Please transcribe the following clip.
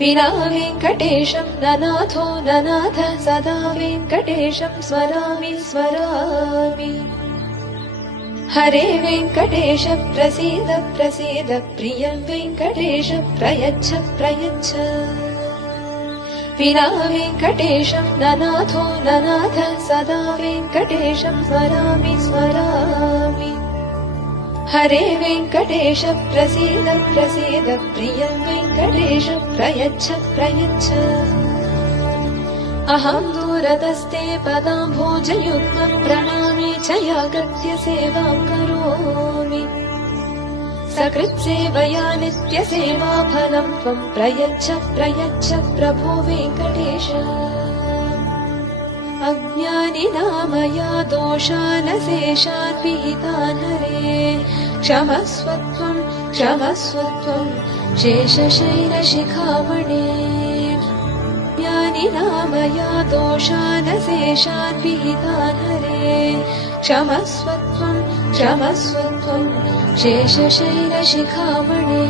विना वेङ्कटेशं ननाथो ननाथ सदा वेङ्कटेशं स्मरामि स्मरामि। हरे वेङ्कटेश प्रसीद प्रसीद प्रियं वेङ्कटेश प्रयच्छ प्रयच्छ। विना वेङ्कटेशं ननाथो ननाथ सदा वेङ्कटेशं स्मरामि स्मरामि। हरे वेङ्कटेश प्रसीद प्रसीद प्रियं वेङ्कटेश प्रयच्छ प्रयच्छ। अहं दूरतस्ते पदाम्भोजयुग्मं प्रणामे च यागत्य सेवां करोमि। सकृत्सेवया नित्यसेवाफलं त्वं प्रयच्छ प्रयच्छ प्रभो वेङ्कटेश। अज्ञानिना दोषानशेषान् विहितान् हरे क्षमस्व त्वं शेषशैलशिखामणे। ज्ञानिना दोषानशेषान् विहितान् हरे क्षमस्व त्वं शेषशैलशिखामणे।